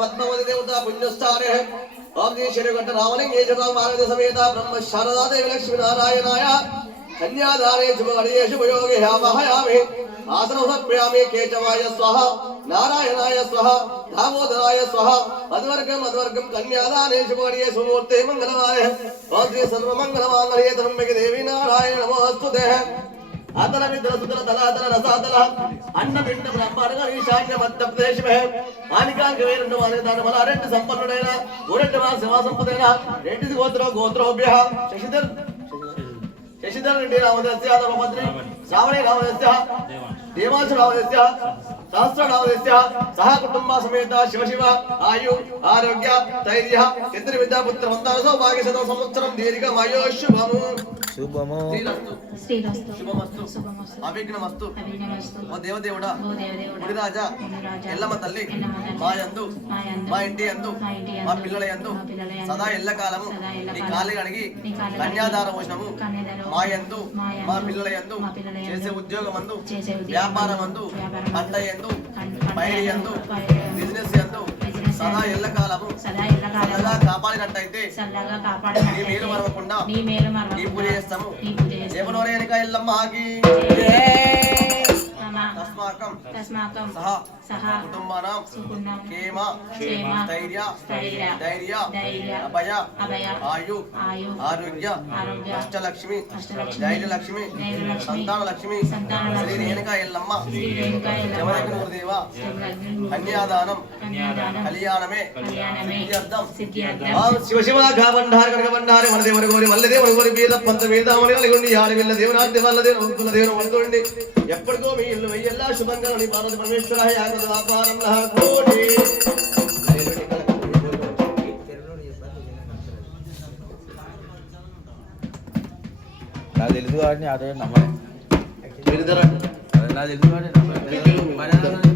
पद्मावती देवता पुण्यस्थाने ओम श्री श्रीकंठ रामलिंगेश्वर महाराज समेत ब्रह्म शारदा देवी लक्ष्मी नारायणाय कन्यादाने शुभगणेश शुभयोगे हवामहे आसनं समर्पयामि केशवाय स्वाहा नारायणाय स्वाहा दामोदराय स्वाहा मध्वर्गं कन्यादाने शुभगणेश शुभमूर्ते मंगलवारे ओम श्री सर्वमंगलमांगल्ये त्र्यंबके देवी नारायण नमोस्तुते आतल विद्र सुतल तलातल रसातल अन्न पिंड ब्रह्मांड ईशान्य मध्य प्रदेश में आनिकाल के वेरंड वाले दान मला रेंट संपन्नुडैना गोरेंट वाल सेवा संपदेना रेंट गोत्रोभ्यः शशिधर रेड्डी रामदेस्य धर्मपत्नी श्रावणी रामदेस्य देवांश रामदेस्य सहस्र रामदेस्य सह कुटुंब समेत शिव शिव आयु आरोग्य धैर्य चतुर्विद्या पुत्र संतान सौभाग्य शत संवत्सरं दीर्घमायु शुभमु శ్రీరస్తు శుభమస్తు అభిఘ్నమస్తు ఓ దేవదేవుడా మునిరాజా ఎల్లమ్మ తల్లి మా యందు మా ఇంటి యందు మా పిల్లల యందు సదా ఎల్లకాలము నీ కాళ్ళు కడిగి కన్యాదార పోషణము మా యందు మా పిల్లల యందు చేసే ఉద్యోగమందు వ్యాపారమందు పంట యందు పైరు యందు బిజినెస్ యందు సదా ఎల్లకాలము సల్లగా కాపాడినట్టయితే నీ మేలు మరవకుండా నీ పూజ చేస్తాము దేవనోరేనిక ఎల్లమ్మకి తస్మాకం సహ కుటుంబానాం క్షేమ ధైర్య అభయ ఆయు ఆరోగ్య అష్టలక్ష్మి ధైర్యలక్ష్మి సంతానలక్ష్మి శ్రీ రేణుక ఎల్లమ్మ జమదగ్నూర్దేవ కన్యాదానం కళ్యాణమే సిద్ధ్యర్థం శివ శివ గాబండార కనకబండార వనదేవన గోరి మల్లదేవన గోరి వీర పంత వేదామని కలిగొండి ఆడి విల్ల దేవునాటి వల్లదేవ ఉక్కుల దేవుని వనకొండి ఎప్పటికో మీ ఇల్లు వెయ్యల్లా శుభంగా నీ పార్వతి పరమేశ్వరాయ యాగద వ్యాపారం కోటి నాకు తెలుసు కాబట్టి అదే నమ్మలే నాకు తెలుసు కాబట్టి